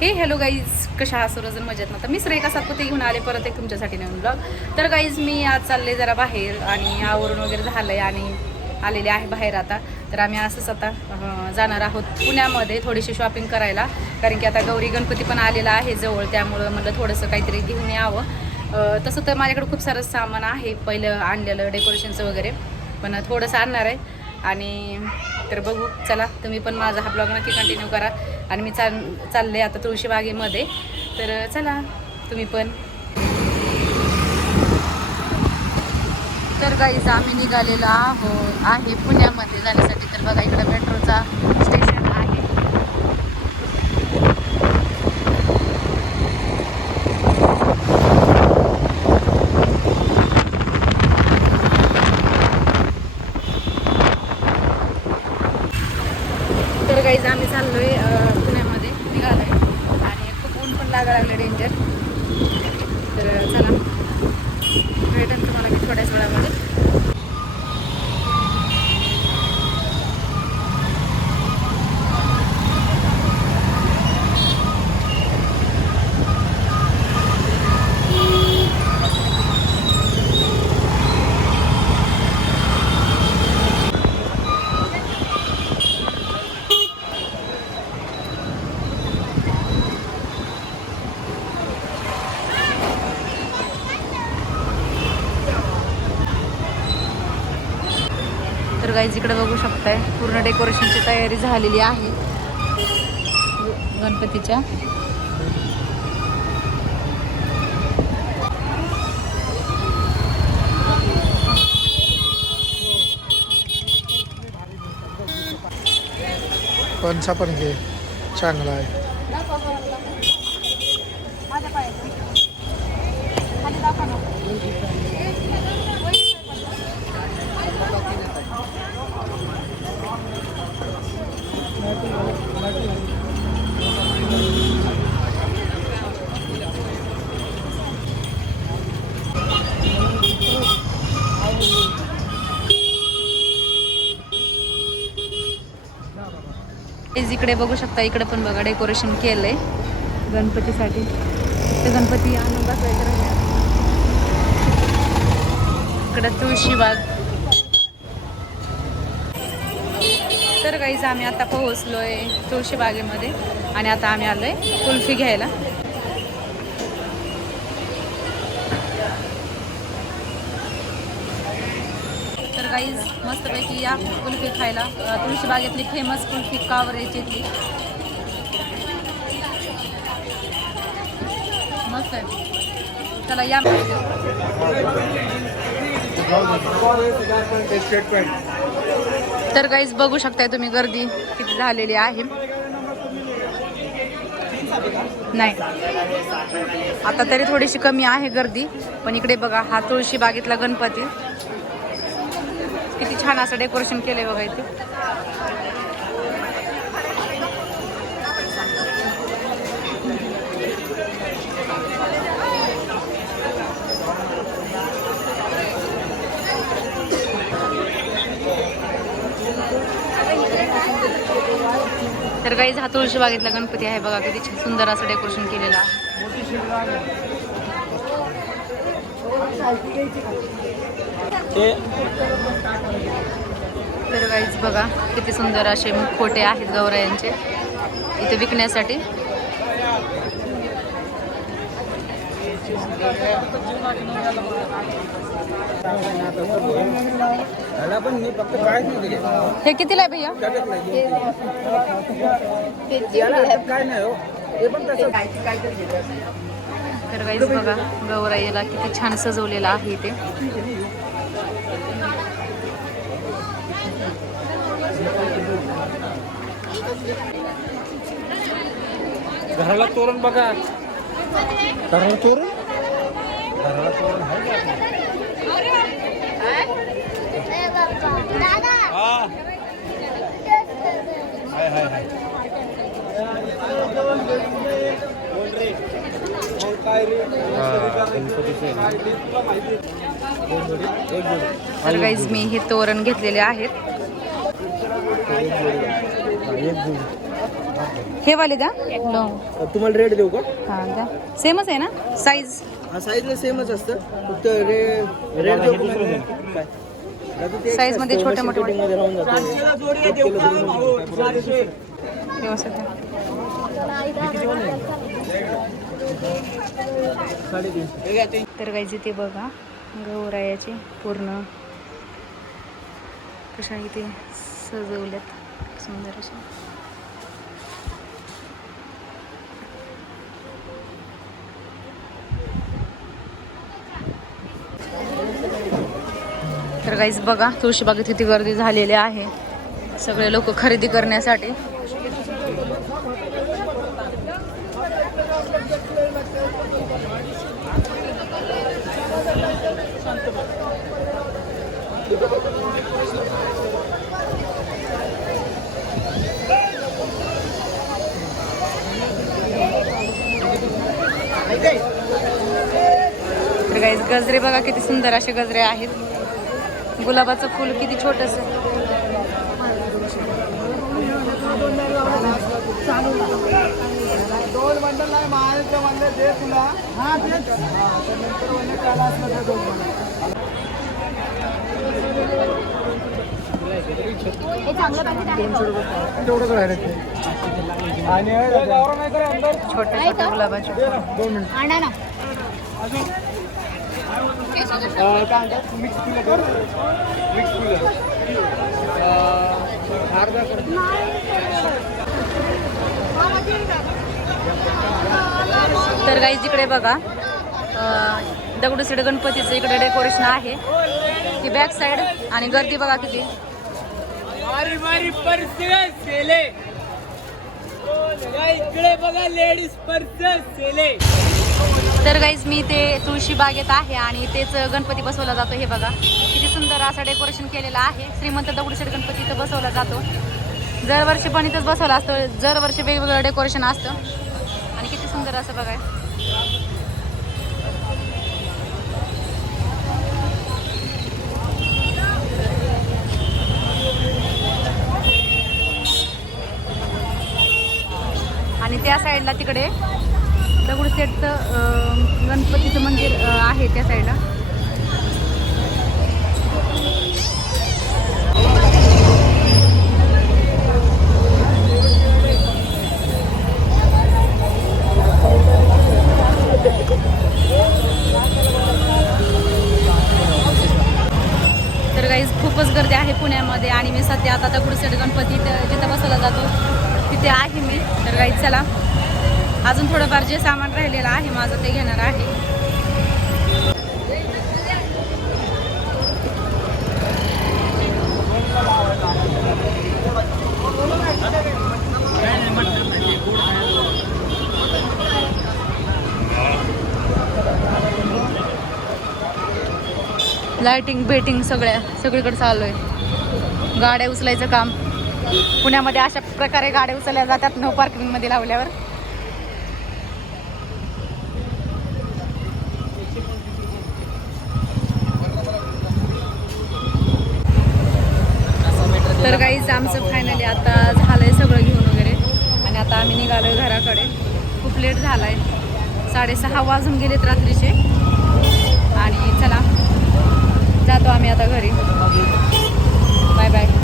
हे hello guys कशा हा सरोजन मजेत ना? तर मी श्रेका सातपुते घेऊन आले परत एक तुमच्यासाठी नवीन ब्लॉग तर गाईज मी आज चालले जरा बाहेर आणि आवरून वगैरे झालंय आणि आलेले आहे बाहेर आता. तर आम्ही असंच आता जाणार आहोत पुण्यामध्ये थोडीशी शॉपिंग करायला. कारण की आता गौरी गणपती पण आलेला आहे जवळ त्यामुळं म्हणलं थोडंसं काहीतरी घेऊन यावं. तसं तर माझ्याकडे खूप सारं सामान आहे. पहिलं आणलेलं डेकोरेशनचं वगैरे पण थोडंसं आणणार आहे. आणि तर बघू चला तुम्ही पण माझा हा ब्लॉग नक्की कंटिन्यू करा. आणि मी चाल चालले आता तुळशीबागेमध्ये तर चला तुम्ही पण. तर गाईचा आम्ही निघालेलो आहोत. आहे पुण्यामध्ये जाण्यासाठी. तर बघा इकडं मेट्रोचा स्टेशन आहे तर गाईज आम्ही चाललोय अं, पुण्यामध्ये निघालोय आणि खूप ऊन पण लागायला लागलं डेंजर तर चला भेटेन तुम्हाला गाईज इकडे बघू शकताय पूर्ण डेकोरेशनची तयारी झालेली आहे. गणपतीच्या. कोणचा पण घे. चांगला आहे गाईज इकडे बघू शकता इकडे पण बघा डेकोरेशन केलं आहे गणपतीसाठी. ते गणपती आणून बसवायचे इकडे तुळशीबाग तर गाईज आम्ही आता आहे तुळशीबागेमध्ये आणि आता आम्ही आलो आहे कुल्फी घ्यायला. गाईज मस्तपैकी या कुल्फी खायला. तुळशी तुळशीबागेतली फेमस कुल्फी कावरायची ती. मस्त आहे चला या तर गाईज बघू शकताय तुम्ही गर्दी किती झालेली आहे. नाही. आता तरी थोडीशी कमी आहे गर्दी पण इकडे बघा हा तुळशी बागेतला गणपती. किती छान असं डेकोरेशन केलंय बघा इथे. तर काही हा तुळशी बागेतला गणपती आहे बघा किती छान सुंदर असं डेकोरेशन केलेलं आहे. तर गाईज बघा किती सुंदर असे खोटे आहेत गौरायांचे इथे विकण्यासाठी. हे कितीला आहे भैया? तर गाईज बघा गौराईला किती छान सजवलेला आहे इथे. घराला तोरण बघा. घराला तोरण? घराला तोरण. तर गाईज मी हे तोरण घेतलेले आहेत. हा, वाले द्या नो तुम्हाला रेट देऊ का? हां द्या. सेमच आहे ना? साईज हा साईजला सेमच असतं. फक्त रे रेट देऊ का? नाही? काय? आता ते Size मध्ये छोटे मोठे मध्ये राहून जातं. व्यवस्थित द्या. तर काही इथे बघा गौरायाची पूर्ण कशा इथे सजवल्यात. सुंदर अशी तर काहीच बघा तुळशीबागेत किती गर्दी झालेली आहे. सगळे लोक खरेदी करण्यासाठी तर काही गजरे बघा किती सुंदर असे गजरे आहेत गुलाबाचं फुल किती छोटस. तेवढंच राहिलं ते. आणि छोटे छोटे गुलाबाचे. दोन मिनिट काय म्हणतात मिक्स फुलं मिक्स फुलं अर्धा तर गाईज इकडे बघा. अं, दगडूशेठ गणपतीचं इकडे डेकोरेशन आहे. ती बॅक साइड आणि गर्दी बघा किती. हो, इकडे बघा लेडीज पर्स सेले तर गाईज मी ते तुळशी बागेत आहे आणि तेच गणपती बसवला जातो. हे बघा किती सुंदर असं डेकोरेशन केलेलं आहे. श्रीमंत दगडूशेठ गणपती इथं बसवला जातो. दरवर्षी पण इथंच बसवला असतो. दरवर्षी वेगवेगळं डेकोरेशन असतं. आणि किती सुंदर असं बघा. आणि त्या साईडला तिकडे दगडूशेठचं गणपतीचं मंदिर आहे त्या साईडला तर गाईज खूपच गर्दी आहे पुण्यामध्ये आणि मी सध्या आता दगडूशेठ गणपती जिथं बसवला जातो तिथे आहे मी. तर गाईज चला. अजून थोडंफार जे सामान राहिलेलं आहे माझं ते घेणार आहे. लाइटिंग बेटिंग सगळ्या सगळीकडे चालू आहे. गाड्या उचलायचं काम. पुण्यामध्ये अशा प्रकारे गाड्या उचलल्या जातात नो पार्किंगमध्ये लावल्यावर. तर काहीच आमचं फायनली आता झालंय सगळं घेऊन वगैरे. आणि आता आम्ही निघालोय घराकडे. खूप लेट झालाय. साडेसहा वाजून गेलेत रात्रीचे. आणि चला जातो आम्ही आता घरी. Bye bye